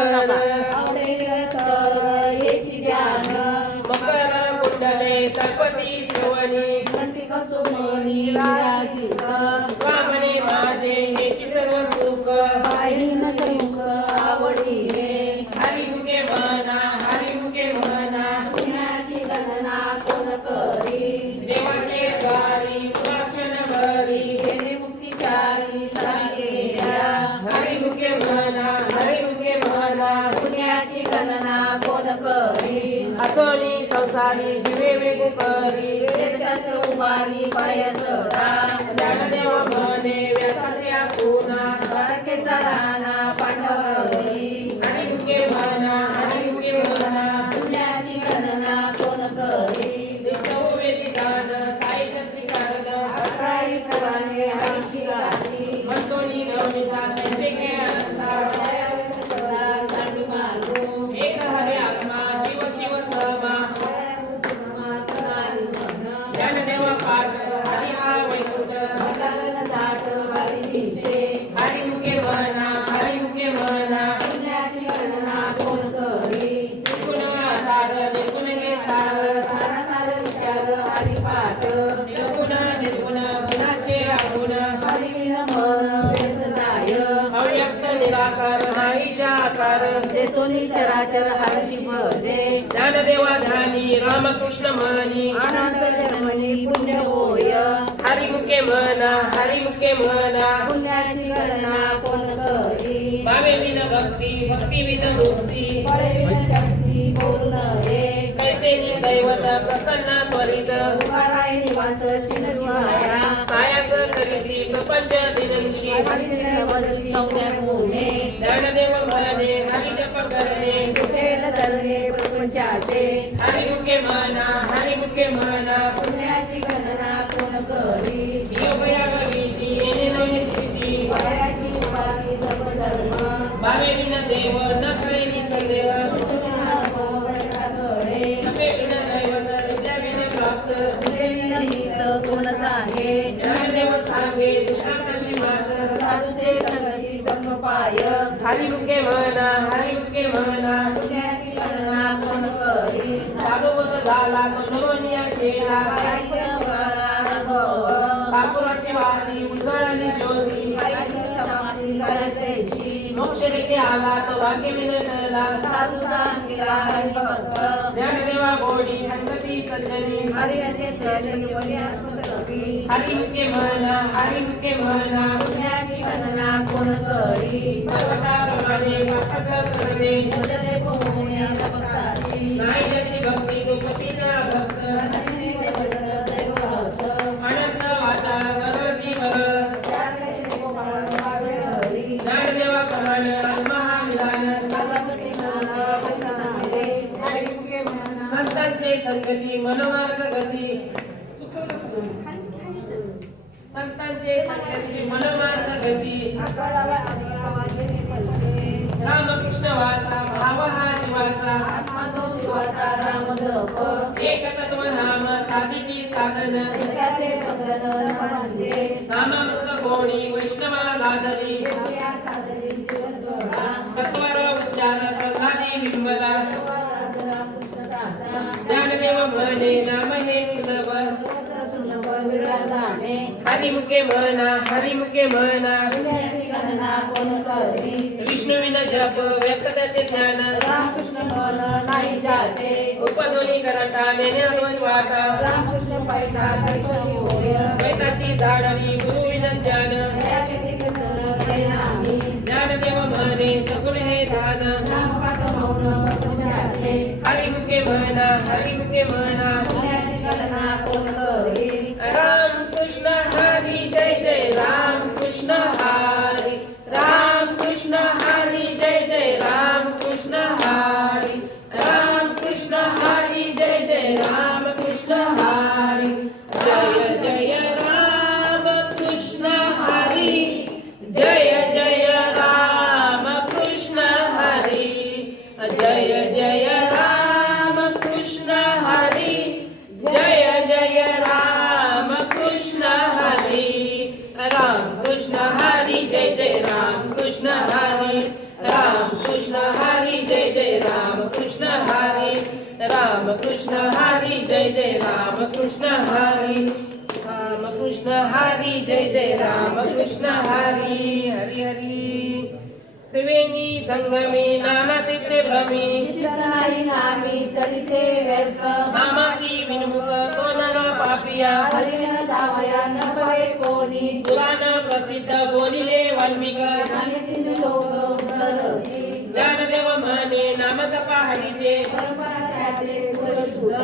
वर आवडेल तर येची ध्यान मकर कुंडले तळपती श्रवणी घंटी कसोमणी विराजित वामने माझे हेची सर्व सुख पाहिन समुख आवडीने हरिमुखे म्हणा हरिमुखे म्हणा पुण्याची गणना कोण करी देवाचे द्वारी क्षण भरी गेले मुक्तीचारी सांगेल्या हरिमुखे म्हणा हरिमुखे म्हणा पुण्याची गणना कोण करी असोनी संसारी जीवे वेगू करी वेदशास्त्र उभारी पाय सदा ज्ञानदेव म्हणे व्यासाचे आपुना द्वारकेचा राणा पांडवरी हरिमुखे म्हणा हरिमुखे म्हणा पुण्याची गणना कोण करी देव वेदिकान साई शक्ती कारण अकराई प्रमाणे हरिशी गाठी म्हणतोनी नवमिता कैसे के अनंता दयावेत सदा सांडू मानू एक हरे आत्मा जीव शिव सहमा ज्ञानदेव पाठ हरि हा वैकुंठ दाट हरी दिसे हरिमुखे म्हणा हरिमुखे म्हणा पुण्याची गणना कोण करी निर्गुण आसार निर्गुण हे सार सारा सार विचार हरिपाठ सगुण निर्गुण गुणाचे आगुण हरिविण मन व्यक्त जाय अव्यक्त निराकार नाही जाकार जेतोनी चराचर हरिची भजे ज्ञानदेवा ध्यानी रामकृष्ण म्हणी अनंत जन्मनी पुण्य होय हरिमुखे म्हणा हरिमुखे म्हणा पुण्याची गणना कोण करी भावे विन भक्ती भक्ती विन मुक्ती फळे विण शक्ती बोलू नये कैसे नि दैवत प्रसन्न त्वरित उभाराय निवांत शिनसिंहाया सायास करिसी प्रपंच दिननिशी हरिसिंह वदसी कवल्या पुणे ज्ञानदेव म्हणे हरि जप करणे कुटेल धरणे प्रपंचाचे हरिमुखे म्हणा हरिमुखे म्हणा पुण्याची गणना कोण करी योग यागीती येणे नवनी स्थिती वयाची उपाधी जप धर्म भावे विन देव न कैनी सदैव जपे विन दैवत विद्या विन प्राप्त कोण सांगे ज्ञानदेव सांगे दुष्टांची मात साधूचे संगती धर्मपाय हरिमुखे म्हणा हरिमुखे म्हणा पुण्याची गणना कोण करी साधुवत झाला तो नवनिया केला पायाच्या मुळाला अनुभव ठाकुराची वादी उजळणी ज्योती पायाची समाधी करायची मोक्ष लेखे आला तो भाग्य विनतला साधू सांगिला हरिभक्त ज्ञानदेवा गोडी संगती सज्जनी हरियाचे सहजनी वडियात्मकवी हरिमुखे म्हणा हरिमुखे म्हणा पुण्याची गणना कोण करी भगवताप्रमाणे भक्त करणे भजले पुण्य भक्ताची नाही जशी भक्ती दुपती ना भक्त हरिशी भजन दैवभक्त अनंत वाचा गरती वर ज्ञानदेवा प्रमाणे महाविधान संतांचे संगती मनमार्ग गती संतांचे संगती मनमार्ग गती रामकृष्ण वाचा भाव हा जीवाचा आत्मा तो शिवाचा राम जप एक तत्व नाम साधिकी साधन त्याचे बंधन न बांधले नामामृत गोडी वैष्णवा लादली या साधने जीवन जोडा सत्वर उच्चार प्रल्हादी बिंबला राधना पुस्तकाचा ज्ञानदेव म्हणे नाम हे सुलभ विराजाने हरिमुखे म्हणा हरिमुखे म्हणा पुण्याची गणना कोण करी विष्णुविन जप व्यक्त त्याचे ज्ञान रामकृष्ण मन नाही जाचे उपजोनी करता नेणे अद्वैत वाटा रामकृष्ण पैठा कैसरी होय द्वैताची झाडणी गुरुविन ज्ञान दयाचे कीर्तन परिणामी ज्ञानदेव म्हणे सगुण हे ध्यान रामपाठ मौन तुझ्याचे हरिमुखे म्हणा हरिमुखे म्हणा पुण्याची गणना कोण करी राम कृष्ण हरी जय जय राम कृष्ण हरी राम कृष्ण हरी जय जय राम कृष्ण हरी राम कृष्ण हरी जय जय राम कृष्ण हरी जय जय राम कृष्ण हरी जय जय राम कृष्ण हरी जय जय राम कृष्ण हरी जय जय राम कृष्ण हरी जय जय राम कृष्ण हरी राम कृष्ण हरी जय जय राम कृष्ण हरी हरी हरी त्रिवेणी संगमे नानातीर्थे भ्रमी चित्तनाही नामी तरी ते व्यर्थ नामासी विनमुख तो नर पापिया हरिविन सावया न पवे कोणी पुराण प्रसिद्ध बोलिले वाल्मिक नायकीन लोक उद्धरती ज्ञानदेव म्हणे नाम जपा हरीचे परंपरा त्याचे कुलशुद्ध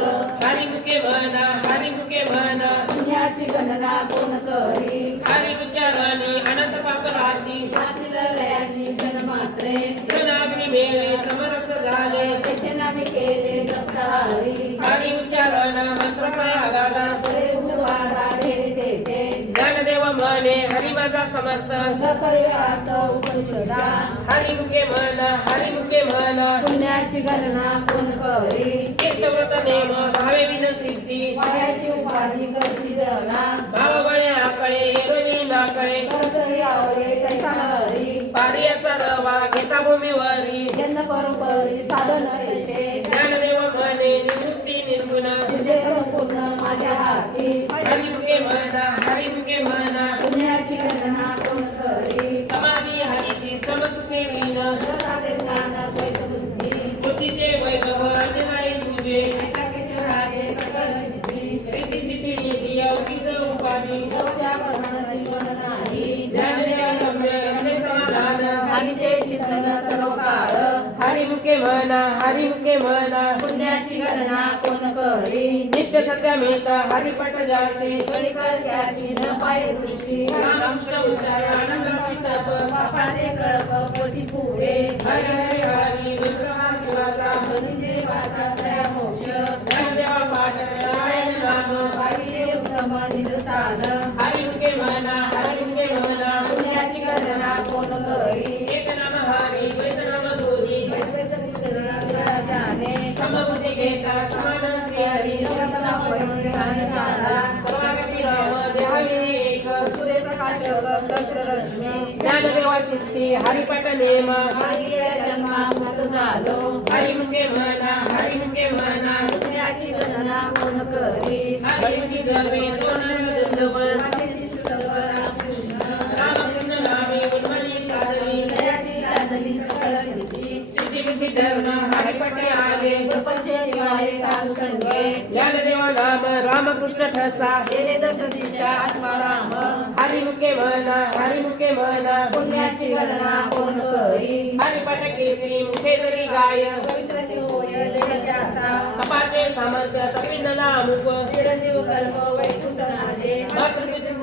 हरिमुखे म्हणा हरिमुखे म्हणा पुण्याची गणना कोण करी हरी उच्चारणे अनंत पाप राशी जातील लयाची जन्मात्रे जनाग्नी मेळे समरस झाले त्याचे नामे केले जपतारी हरी उच्चारण मंत्र प्रयागाला पुढे उर्वारा भेट देते ज्ञानदेव म्हणे हरी माझा समर्थ न करूयात उपनिषदा हरिमुखे म्हणा हरिमुखे म्हणा पुण्याची गणना कोण करी कीर्तव्रत नेम भावे विन सिद्धी पायाची उपाधी करची जना भाव बळे आकळे एरवी नाकळे करतरी आवडे तैसा हरी पारियाचा रवा घेता भूमीवरी जन्म परोपरी साधन तसे ज्ञानदेव म्हणे निवृत्ती निर्गुण तुझे पूर्ण माझ्या हाती हरिमुखे म्हणा हरिमुखे म्हणा पुण्याची गणना कोण करी समाधी हरीची समसुखे लीन साधे ज्ञान द्वैत बुद्धी बुद्धीचे वैभव अन्य नाही तुझे एकाकेश्वराजे सकळ सिद्धी प्रीती सिद्धी निधी अवधीच उपाधी त्या प्रमाण जीवन नाही ज्ञानदेव लक्ष्य रमे समाधान हरीचे चिंतन सर्व काळ हरिमुखे म्हणा हरिमुखे म्हणा पुण्याची गणना कोण करी नित्य सत्य मिळत हरिपट जासे कलिकाळ त्याची न पाय दृष्टी रामकृष्ण उच्चार आनंद शितप पापाचे कळप पोटी पुढे हरी हरी हरी विग्रह शिवाचा हरीचे वाचा दया मोक्ष ज्ञानदेवा पाठ नारायण नाम वाढीले उत्तम निज साधन हरिमुखे म्हणा हरिमुखे म्हणा पुण्याची गणना कोण करी एक नाम हरी द्वैत नाम दोरी वैद्यचं मिश्रण राजाने समबुद्धी घेता समान श्रीहरी जगतला वैद्य आणि तारा सर्वागती राम देहाविने एक सूर्यप्रकाशक सहस्ररश्मी ज्ञानदेवा चित्ती हरिपट नेम हरिये जन्मामृत झालो हरिमुखे म्हणा हरिमुखे म्हणा पुण्याची गणना कोण करी हरिमुखी जन्मे दोन दंडवन माझे सर्व रामकृष्ण रामकृष्ण नामे उन्मनी साधवी दयाची गाजली सकळ सिद्धी सिद्धी बुद्धी धर्म हरिपटे आले प्रपंच निवाले साधू संगे ज्ञानदेवा नाम रामकृष्ण ठसा गेले दश दिशा आत्माराम हरिमुखे म्हणा हरिमुखे म्हणा पुण्याची गणना कोण करी हरिपट कीर्ती मुखे जरी गाय पवित्राचे होय देशाचा कपाचे सामर्थ्य तपिंद नामुप चिरंजीव कल्प वैकुंठ नादे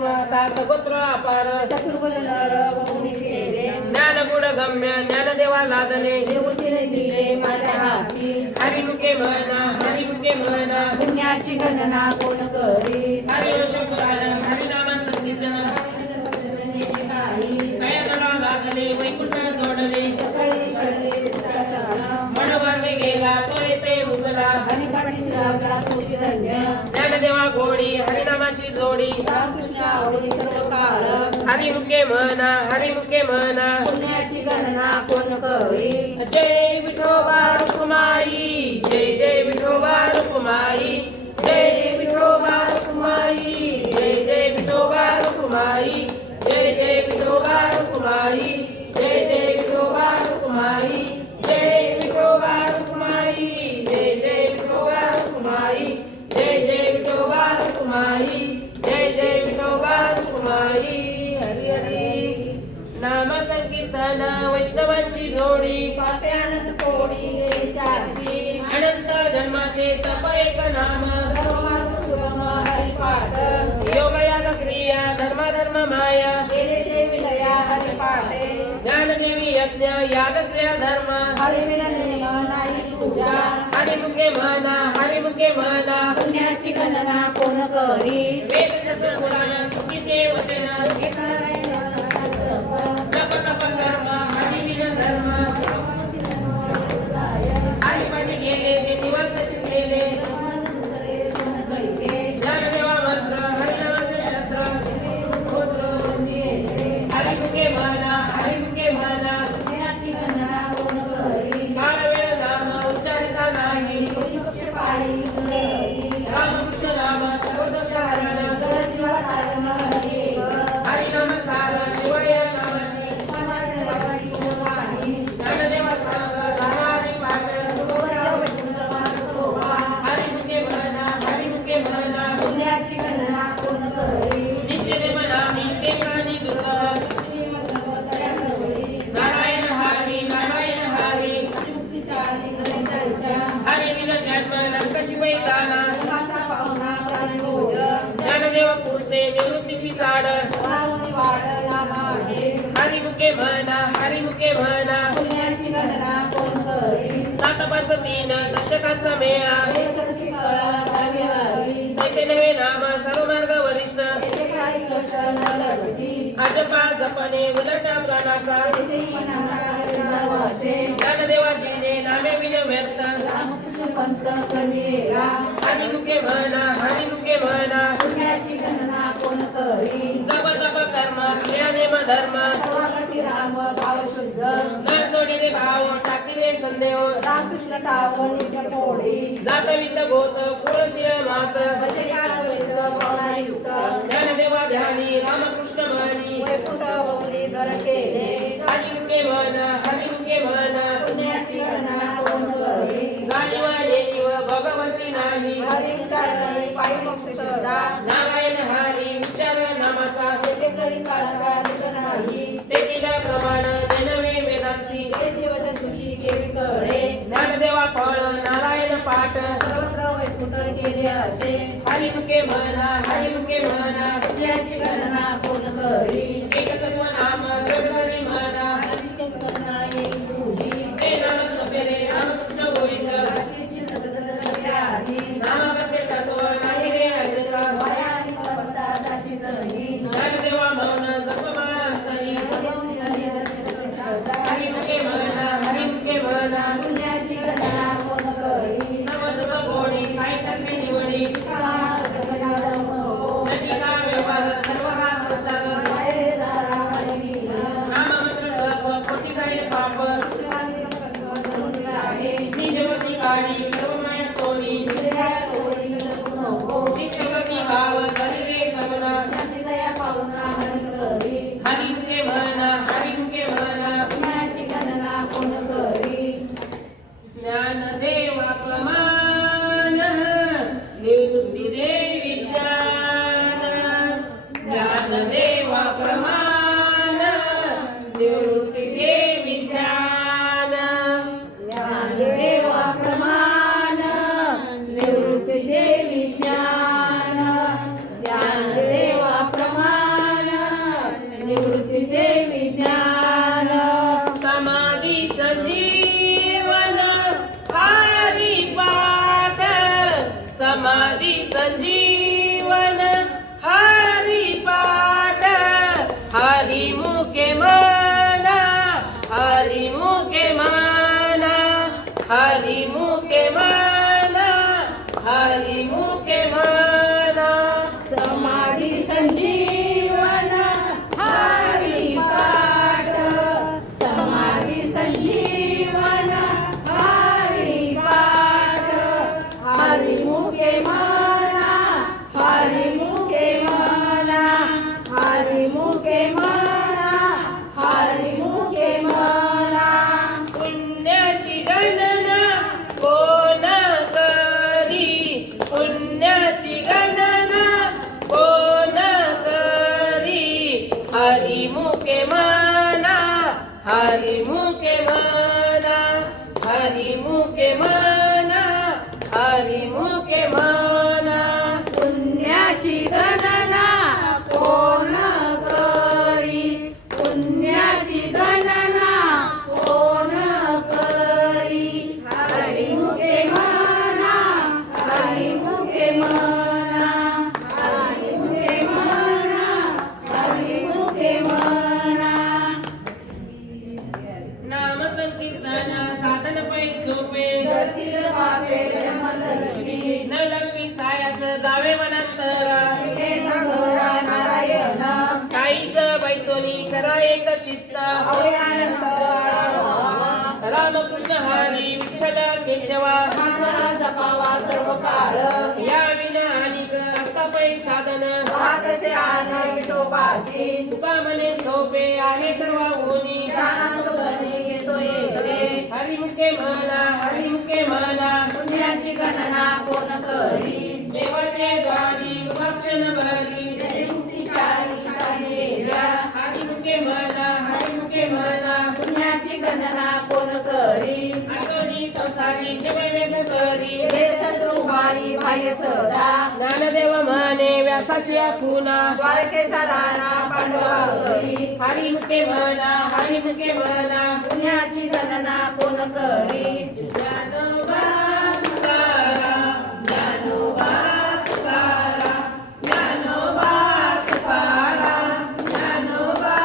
माता सगोत्र अपार चतुर्भुज नर मुनी केले ज्ञान गुण गम्य ज्ञानदेवा लादने देवतीने दिले माझ्या हाती हरिमुखे म्हणा हरिमुखे म्हणा पुण्याची गणना कोण करी हरिवंश पुराण हरिनाम संकीर्तन काही कयाला लादले वैकुंठ जोडले सकाळी घडले मनोभावे गेला तो येते मुगला हरिपाठी लागला तुझी धन्य ज्ञानदेवा गोडी हरिनामाची जोडी रामकृष्ण आवडी सर्व काळ हरिमुखे म्हणा हरिमुखे म्हणा पुण्याची गणना कोण करी जय विठोबा रुक्माई जय जय विठोबा रुक्माई जय जय विठोबा रुक्माई जय जय विठोबा रुक्माई जय जय विठोबा रुक्माई जय जय विठोबा रुक्माई जय विठोबा रुक्माई जय जय विठोबा रुक्माई जय जय विठोबा रुक्माई जय जय विठोबा रुक्माई हरी हरी नाम संकीर्तन वैष्णवांची जोडी पापे अनंत कोडी गेली त्याची अनंत जन्माचे तप एक नाम सर्व मार्ग सुगम हरिपाठ योगयाग क्रिया धर्म धर्म माया गेले ते विलया हरिपाठे ज्ञानदेवी यज्ञ याग क्रिया धर्म हरिविना नेम नाही पूजा हरिमुखे म्हणा हरिमुखे म्हणा पुण्याची गणना कोण करी वेद शस्त्र पुराण सुखीचे वचन जप तप कर्म हरिविन धर्म हरिपणी गेले ते निवर्त चिंतलेले ज्ञानदेवा मंत्र हरिनामाचे शस्त्र हरिमुखे म्हणा हरिमुखे म्हणा पुण्याची गणना कोण करी काळ वेळ नाम उच्चारिता नाही पक्षपाळी म्हणा हरिमुखे म्हणा पुण्याची गणना कोण करी 753 दशकाचा मेळा एकती कळा हरी हरी तैसे नवे नाम सर्व मार्ग वरिष्ठ येथे काही लोचन लगती अजपा जपणे उलट प्राणाचा येथे मनाला दरवाजे ज्ञानदेवाजीने नामे विन व्यर्थ रामकृष्ण पंत कविरा हरिमुखे म्हणा हरिमुखे म्हणा पुण्याची गणना कोण करी जप तप कर्म क्रिया नेम धर्म सर्वांसाठी राम भाव शुद्ध न सोडिले भाव टाकिले संदेह रामकृष्ण टाव नित्य पोळी जात वित्त गोत कुळशीय मात भजया द्वैत भावनायुक्त ज्ञानदेवा ध्यानी रामकृष्ण म्हणी वैकुंठ गौरी दर केले हरिमुखे म्हणा हरिमुखे म्हणा पुण्याची गणना कोण करी जाणीवा नेणीव भगवंती नाही हरी उच्चारणे पायी मोक्ष सदा नारायण हरी उच्चार नामाचा येथे कळी काळाचा रित नाही ते केल्या प्रमाण नेनवे वेदांसी ते देवजन तुझी केवी कळे ज्ञानदेवा फळ नारायण पाठ सर्वत्र वैकुंठ केले असे हरिमुखे म्हणा हरिमुखे म्हणा पुण्याची गणना कोण करी एकतत्व नाम जगदरी म्हणा हरीची गणना येई तुझी ते नाम सपेरे रामकृष्ण गोविंद हरीची सतत सत्याही नामाप्रत्ये तत्व नाही रे अद्वैता माया आणि ममता दाशी जणी ज्ञानदेवा मौन जपमांतरी हरिमुखे म्हणा हरिमुखे म्हणा पुण्याची गणना कोण करी सर्व सुख गोडी साई शांती निवडी नटिका व्यवहार सर्व हा संसार नाममंत्र जप कोटी जाईल पाप निजवती काळी सर्व माया तोडी चित्तवती भाव धरिले करुणा हरिमुखे म्हणा हरिमुखे म्हणा ज्ञानदेवा प्रमाण निवृत्ती दे विज्ञान ज्ञानदेवा प्रमाण निवृत्ती दे विज्ञान समाधी संजीवन हरिपाठ समाधी संजीवन हरिपाठ हरिमुखे म्हणा हरिमुखे म्हणा हरिमुखे म्हणा हरिमुखे म्हणा समाधी संजीवन हरी पाठ समाधी संजीवन हरी पाठ हरिमुखे म्हणा हरिमुखे म्हणा हरिमुखे म्हणा हरिमुखे म्हणा पुण्याची गणना कोण करी पुण्याची गणना कोण करी हरिमुखे म्हणा हरिमुखे म्हणा हरिमुखे म्हणा हरिमुखे म्हणा पुण्याची गणना कोण करी पुण्याची गणना कोण करी हरिमुखे म्हणा हरिमुखे म्हणा हरिमुखे म्हणा हरिमुखे म्हणा नाम संकीर्तन साधन पै सोपे जळतील पापे जन्मधरती न लक्ष्मी सायास जावे वनांतरा हे नगरा नारायण काहीच बैसोनी करा एक चित्त आवळे आनंद आळवा रामकृष्ण हरी विठ्ठल केशवा नामना जपावा सर्व काळ या विना अनिक असता पै साधन वाकसे आन विठोबाची तुका म्हणे सोपे आहे सर्व होनी जाणतो घरी घेतो येते हरिमुखे म्हणा हरिमुखे म्हणा पुण्याची गणना कोण करी देवाचे द्वारी कृपाक्षण भरी तेथे मुक्तीच्या ईशानेल्या हरिमुखे म्हणा हरिमुखे म्हणा पुण्याची गणना कोण करी आसोनी संसारी जे वेद करी हे शत्रू आई बाह्य सदा ज्ञानदेव म्हणे व्यासाची खुना द्वारकेचा राणा पांडवा घरी हरिमुखे म्हणा पुण्याची गणना कोण करी ज्ञानोबा तुकाराम, ज्ञानोबा तुकाराम, ज्ञानोबा तुकाराम, ज्ञानोबा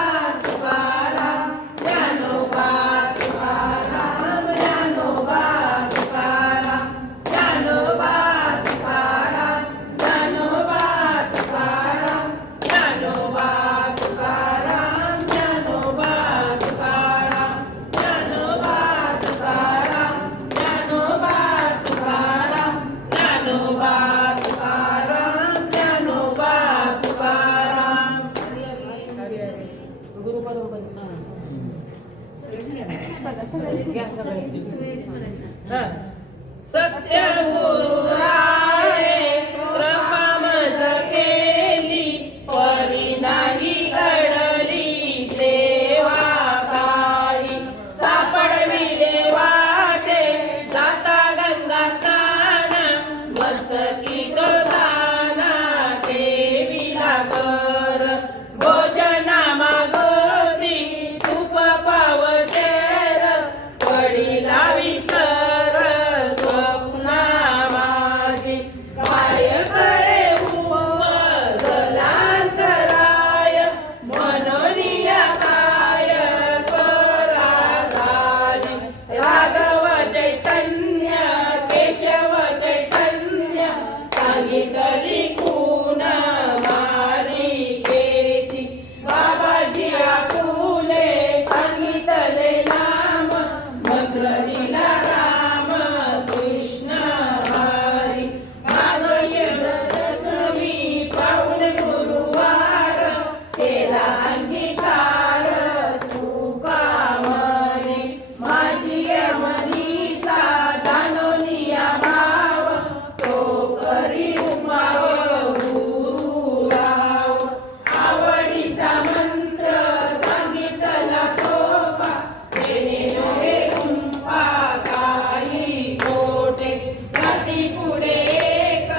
तुकाराम, ज्ञानोबा तुकाराम, ज्ञानोबा तुकाराम, ज्ञानोबा तुकाराम, ज्ञानोबा तुकाराम, ज्ञानोबा तुकाराम, ज्ञानोबा तुकाराम, ज्ञानोबा तुकाराम, ज्ञानोबा तुकाराम, ज्ञानोबा तुकाराम, ज्ञानोबा तुकाराम. हरी हरी. गुरुपरंपरा. घ्या सगळे. हा. सत्य गुरु राये कृपा मज केली परी नाही घडली सेवा काही सापडविले वाटे जाता गंगा स्नान मस्तकी तो दाना देवीला कर भोजना मागोती तूप पावशेर वडिला विसर स्वप्ना माझी काय कळे गलांतराय मनोनिया काय त्वरा झाली राघव चैतन्य केशव चैतन्य सांगितली खून मालिकेची बाबाजी आपुले सांगितले नाम मंत्र दिला राम कृष्ण हरी दशमी पाऊण गुरुवार केला अंगीकार तुका म्हणे माझी मनीचा दानोनिया भाव तो करी उमाव गुरुराव आवडीचा मंत्र सांगितला सोपा तेने नोहे गुंफा काही कोटे रात्री पुढे एक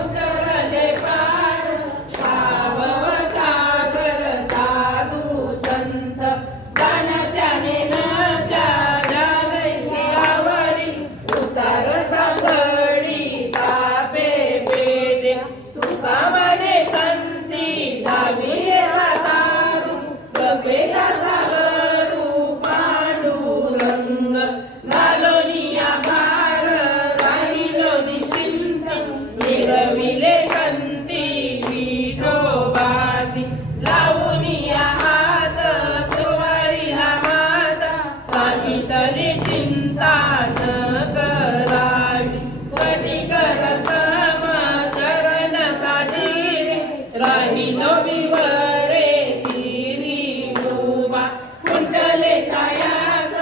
उतरले पार भाव सागर साधू संत जाणत्याने न झालैसी आवडी उतार सागडी तापे बेदे तुका म्हणे संती धाविला तारू गपेला सागरू पांडुरंग घालोनिया भार राहिलो निश्चिंत निरविले संती विठोबासी लावूनिया हात कुरवाळीला माता सांगितली चिंता न करावी कटिकर सम चरण साजिरे राहिलो विवरे तिरी उभा कुंडले सायास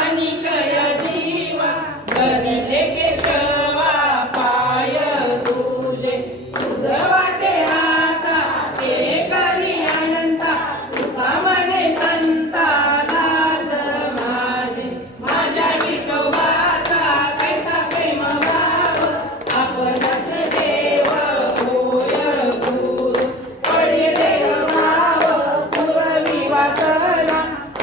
आणि कया जीवा गरिले केशवा पाय तुझे तुझ वाटे हाता ते करी अनंता तुका म्हणे संता लाज माझी माझ्या विठोबाचा कैसा प्रेम भाव आपणाच देव होय गुरु पडिले भाव पुरवी वासना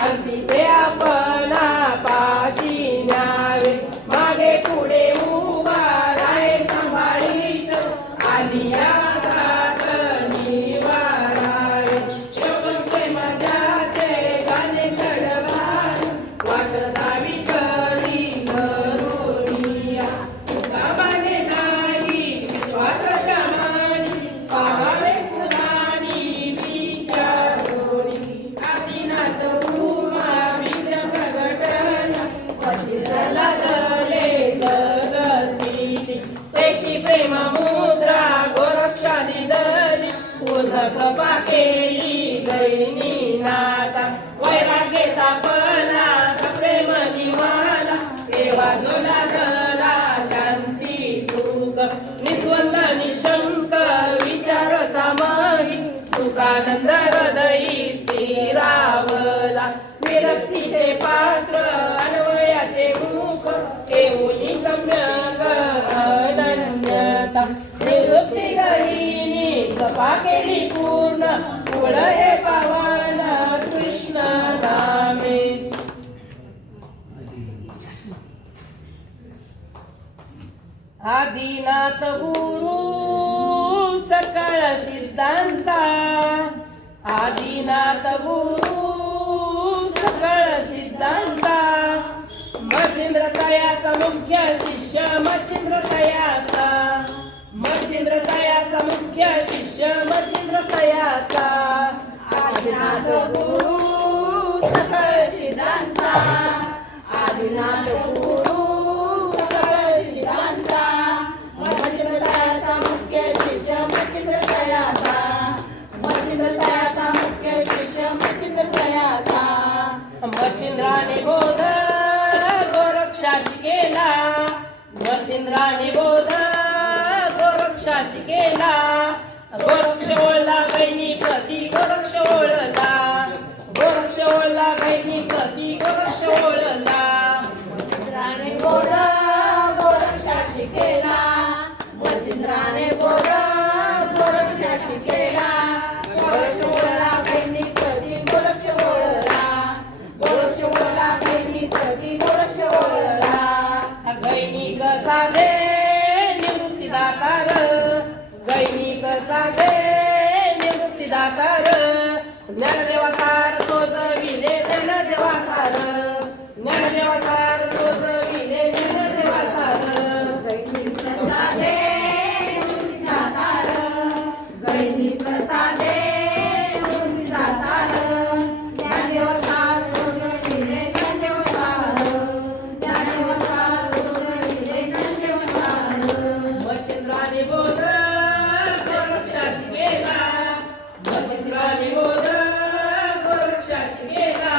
अगदी ते आपणा पाशी न्यावे मागे पुढे उभा राहे सांभाळीत आलिया घात निवाराय योगक्षेम ज्याचे गाणे चढवाय वाटता विठ्ठली घरोनिया तुका मागे नाही विश्वास क्षमानी पाहावे पुराणी विचारोनी आदिनाथ उमा बीज प्रगटन वज्र लागले सदस्मिनी त्याची प्रेम मुद्रा गोरक्षाने धरली उधक केली गैनी नाता वैराग्यचा पणा सप्रेम निवाला तेव्हा जो लागला शांती सुख निद्वंद निशंक विचारता मही सुखानंद हृदयी स्थिरावला विरक्तीचे पात्र अन्वयाचे मुख केवली सम्यक अनन्य केली पूर्ण पुढ हे पावन कृष्ण नामे. आदिनाथ गुरु सकळ सिद्धांचा, आदिनाथ गुरु सकळ सिद्धांचा, मच्छिंद्र तयाचा मुख्य शिष्य मच्छिंद्र तयाचा, मच्छिंद्र तयाचा मुख्य शिष्य मच्छिंद्र तयाचा. आदिनाथ गुरु सकळ सिद्धांचा, आदिनाथ गुरु सकळ सिद्धांचा, मच्छिंद्र तयाचा मुख्य शिष्य मच्छिंद्र तयाचा, मच्छिंद्र तयाचा मुख्य शिष्य मच्छिंद्र तयाचा. मच्छिंद्राने बोध गोरक्षाशी केला, मच्छिंद्राने बोध गोरक्षाशी केला, गोरक्ष ओळला बहिणी प्रती गोरक्ष ओळला, गोरक्ष ओळला बहिणी प्रती गोरक्ष ओळला. मच्छिंद्राने बोध गोरक्षाशी केला, मच्छिंद्राने बोध गोरक्षाशी केला, गोरक्ष ओळला बहिणी प्रती गोरक्ष ओळला, गोरक्ष ओळला बहिणी प्रती गोरक्ष ओळला. गैनिक साधे निवृत्ती दातार, गैनिक साधे निवृत्ती दातार, ज्ञानदेवा सार तोजविले ज्ञानदेवा सार, ज्ञानदेवा सार तोजविले ज्ञानदेवा सार. गैनी प्रसादे निवृत्ती दातार, गैनी प्रसादे निवृत्ती दातार, ज्ञानदेव सार सोडविले ज्ञानदेव सार, ज्ञानदेव सार सोडविले ज्ञानदेव सार. मच्छिंद्राने बोध गोरक्षाशी केला, मच्छिंद्राने बोध गोरक्षाशी केला,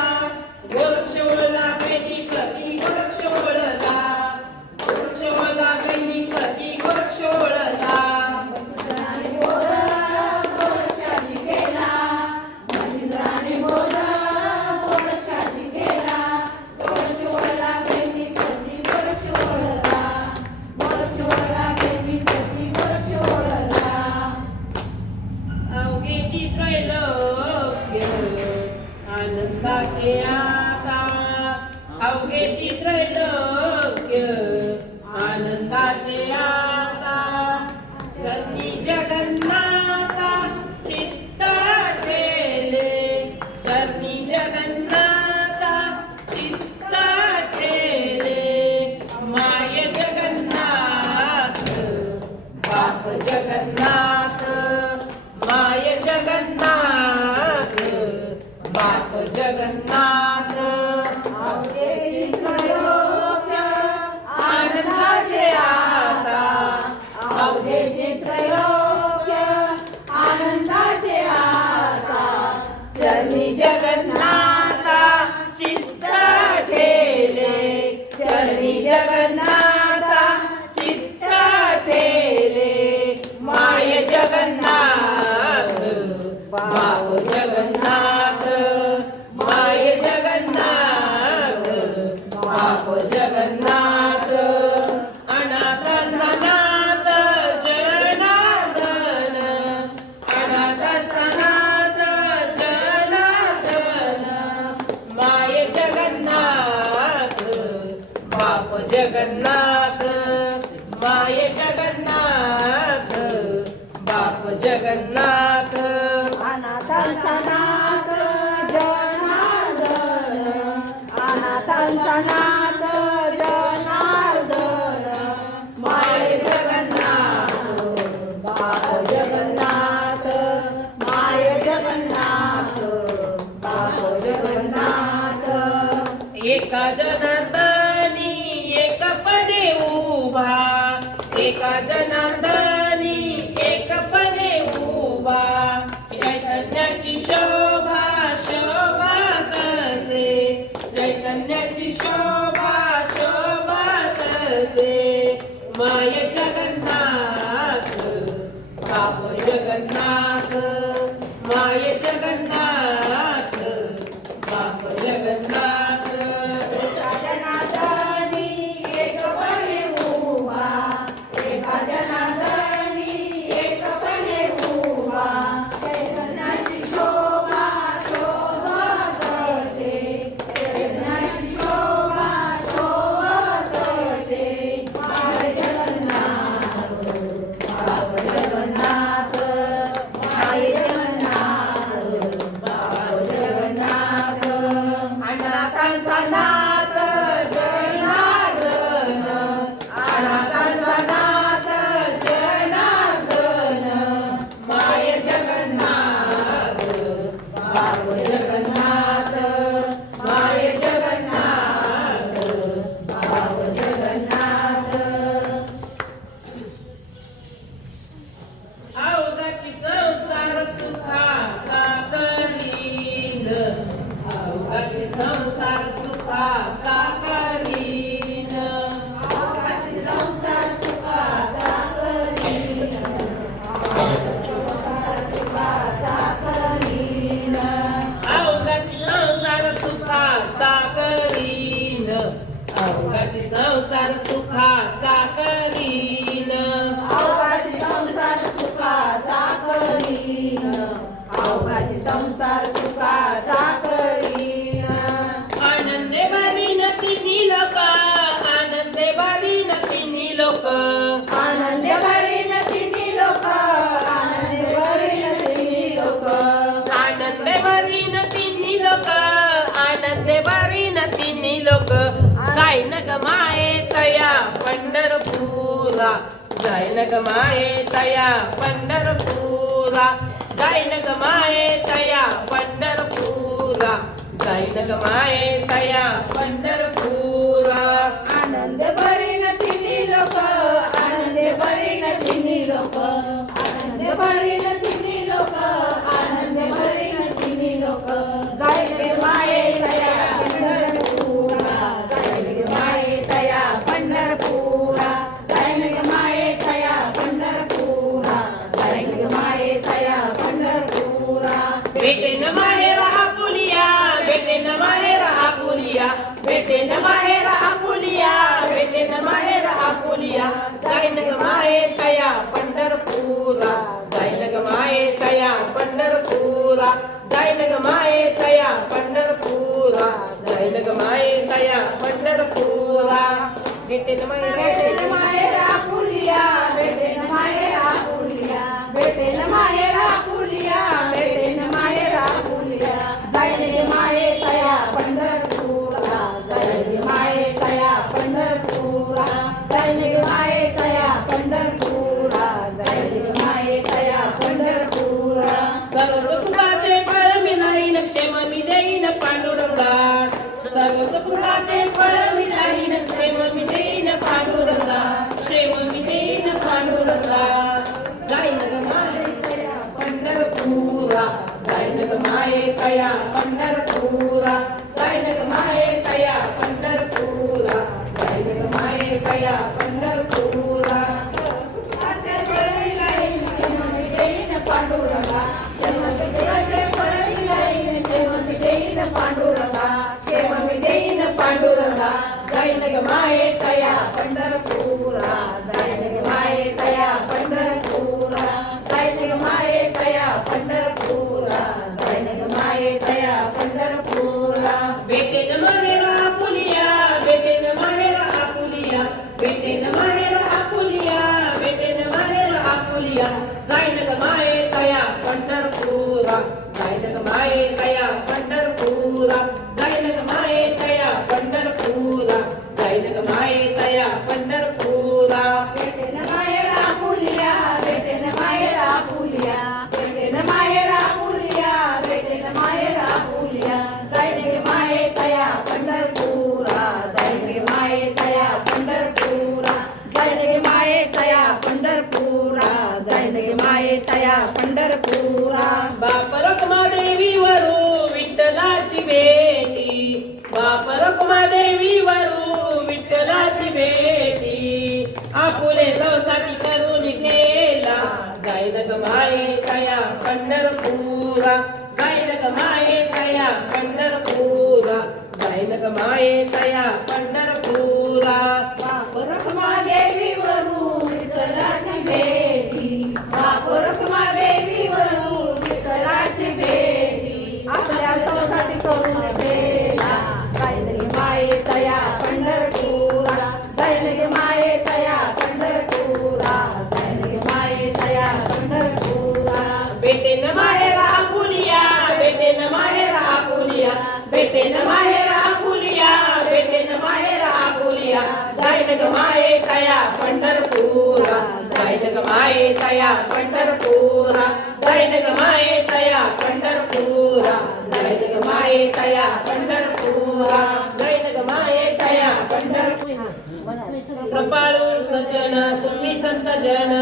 गोरक्ष ओळला बहिणी प्रती गोरक्ष ओळला, गोरक्ष ओळला बहिणी प्रती गोरक्ष ओळला. मच्छिंद्राने बोध गोरक्षाशी केला, मच्छिंद्राने बोध गोरक्षाशी केला, गोरक्ष ओळला बहिणी प्रती गोरक्ष ओळला, गोरक्ष ओळला बहिणी प्रती गोरक्ष ओळला. अवघेची त्रैलोक्य आनंदाचे आता, अवघेची त्रैलोक्य आनंदाचे आता, चरणी जगन्नाथा चित्त ठेले, चरणी जगन्नाथा चित्त ठेले, माय जगन्नाथ बाप जगन्नाथ, माय जगन्नाथ बाप जगन्नाथ. अवघेची त्रैलोक्य आनंदाचे आता, अवघेची त्रैलोक्य आनंदाचे आता, चरणी जगन्नाथा चित्त ठेले, चरणी जगन्नाथा चित्त ठेले, माय जगन्नाथ बाप जगन्नाथ, माय जगन्नाथ बाप जगन्नाथ. अनाथांचा नाथ जनार्दन, अनाथांचा नाथ जनार्दन, माय जगन्नाथ बाप जगन्नाथ, माय जगन्नाथ बाप जगन्नाथ. अनाथांचा नाथ जनार्दन, अनाथांचा नाथ जनार्दन, माय जगन्नाथ बाप जगन्नाथ, माय जगन्नाथ बाप जगन्नाथ. एका जनार्दनी एकपणे उभा, एका जनार्दनी एकपणे उभा, चैतन्याची शोभा शोभा तसे, चैतन्याची शोभा शोभा तसे, माय जगन्नाथ बाप जगन्नाथ, माय जगन्नाथ बाप जगन्नाथ. एका जनार्दनी एकपणे उभा, एका जनार्दनी एकपणे उभा, लोक आनंद भरीन तिन्ही लोक आनंद भरीन तिन्ही लोक आनंद भरीन तिन्ही लोक आनंद भरीन तिन्ही लोक जाईन ग माये तया पंढरपूरा जाईन ग माये तया पंढरपूरा जाईन ग माये तया पंढरपूरा जाईन ग माये तया पंढरपूरा आनंद भरीन तिन्ही लोक आनंद भरीन तिन्ही लोक आनंद भरीन तिन्ही लोक आनंद भरीन तिन्ही लोक जाईल गे माये तया पंढरपुरा जाईल गे माये तया पंढरपुरा जाईल गे माये तया पंढरपुरा जाईल गे माये तया पंढरपुरा बेटेन माहेर आपुलिया बेटेन माहेर आपुलिया बेटेन माहेर आपुलिया बेटेन माहेर आपुलिया जाईन ग माये तया पंढरपूरा जाईन ग माये तया पंढरपूरा जाईन ग माये तया पंढरपूरा जाईन ग माये तया पंढरपूरा बेटेन बेटेन माहेर आपुलिया बेटेन माहेर आपुलिया बेटेन माहेर आपुलिया बेटेन माहेर आपुलिया जाईल गे माये तया पंढरपुरा जाईल गे माये तया पंढरपुरा जाईल गे माये तया पंढरपुरा जाईल गे माये तया पंढरपुरा सर्व सुखाचे फळ मिळाईन क्षेम मी देईन पांडुरंगा सर्व सुखाचे फळ मिळाईन क्षेम मी देईन पांडुरंगा क्षेम मी देईन पांडुरंगा जाईन ग माये तया पंढरपुरा जाईन ग माये तया पंढरपुरा जाईन ग माये तया पंढरपुरा जाईन ग माये तया पंढरपुरा सुखाचे फळ मिळाईन क्षेम मी देईन पांडुरंगा क्षेम मी देईन फळ मिळाईन क्षेम मी देईन पांडुरंगा क्षेम मी देईन पांडुरंगा जाईल ग माये तया पंढरपुरा जाईल ग माये तया पंढरपुरा जाईल ग माये तया पंढरपुरा जाईल ग माये तया पंढरपुरा बेटेन माहेर आपुलिया बेटेन माहेर आपुलिया बेटेन माहेर आपुलिया बेटेन माहेर आपुलिया जाईन ग माये तया पंढरपुरा जाईन ग माये तया पंढरपुरा जाईन ग माये तया पंढरपुरा जाईन ग माये तया पंढरपुरा बेटेन माहेर आपुलिया बेटेन माहेर आपुलिया बेटेन माहेर आपुलिया बेटेन माहेर आपुलिया जाईल गे माये तया पंढरपुरा जाईल गे माये तया पंढरपुरा जाईल गे माये तया पंढरपुरा जाईल गे माये तया पंढरपुरा बाप रखमा देवीवरू विठ्ठलाची भेटी बाप रखमा देवीवरू विठ्ठलाची भेटी आपुले संसारी करून गेला जाईन ग माये तया पंढरपुरा जाईन ग माये तया पंढरपुरा जाईन ग माये तया पंढरपुरा बाप रखमा देवीवरू विठ्ठलाची भेटी बाप रखमा देवीवरू विठ्ठलाची भेटी आपल्या सौसाठी करून गेला जाईल गे माये तया पंढरपुरा जाईल गे माये तया पंढरपुरा जाईल गे माये तया पंढरपुरा बेटेन माहेर आपुलिया बेटेन माहेर आपुलिया बेटेन माहेर आपुलिया बेटेन माहेर आपुलिया जाईन ग माये तया पंढरपुरा जाईन ग माये तया पंढरपुरा जाईन ग माये तया पंढरपुरा जाईन ग माये तया पंढरपुरा जाईन ग माये तया पंढरपुरा कृपाळू सज्जन तुम्ही संत जन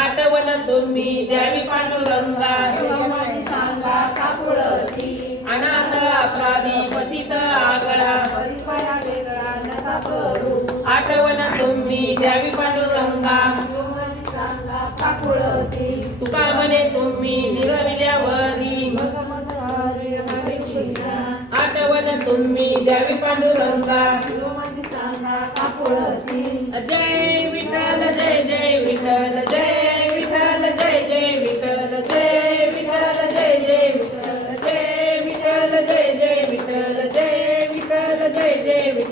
आठवण तुम्ही द्यावी पांडुरंगा सांगा काकुळती अनाथ अपराधी पतित आगळा परिपाया वेगळा नका करू आठवण तुम्ही द्यावी पांडुरंगा सांगा काकुळती तुका म्हणे तुम्ही निरविल्यावरी आठवण तुम्ही द्यावी पांडुरंगा सांगा काकुळती जय विठ्ठल जय जय विठ्ठल जय विठ्ठल जय जय विठ्ठल जय विठ्ठल जय जय विठ्ठल जय विठ्ठल जय जय विठ्ठल जय विठ्ठल जय जय विठ्ठल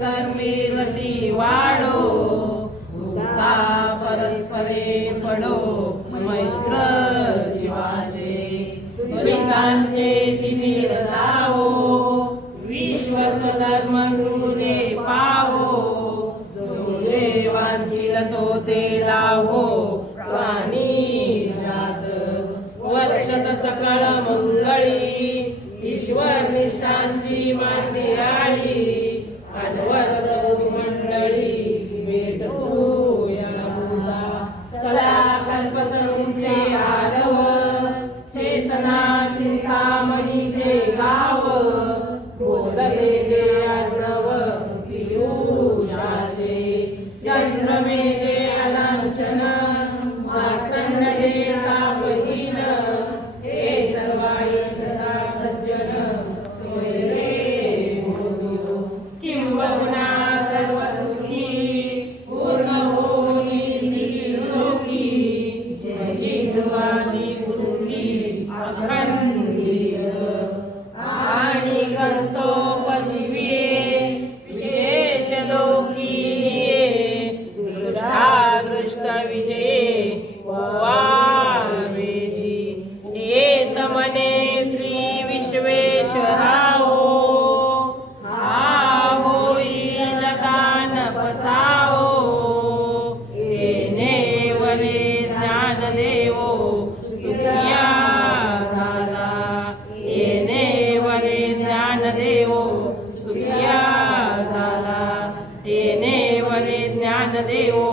कर्मी रती वाढो भूता परस्परे पडो मैत्र जीवाचे दुरितांचे तिमिर जावो विश्व धर्म सूर्ये पावो जो वांचिल तो ते लावो प्राणी जात वर्षत सकळ मंगळी ईश्वर निष्ठांची मांदी आळी अनवरत मंडळी भेटतो या मुला चला कल्पतरूंचे आरव चेतना चिंतामणीचे गाव बोलले जे आडव पियुषाचे चंद्रमेजे अलांछन मार्तंड जे तापहीन हे सर्वाई सदा सज्जन सोयरे होतो किंबहुना सर्व सुखी पूर्ण होई लोकी जय जिवानी पृथ्वी अखंडित आणि ग्रंथोपजीवे विशेष लोकी दृष्टादृष्ट विजये वावेजी येत मने श्री विश्वेश्वराओ हा होईल दान पसाओ येणे वरे ज्ञान देवो सुखिया झाला येणे वरे ज्ञान देवो सुखिया झाला येणे वरे ज्ञान देवो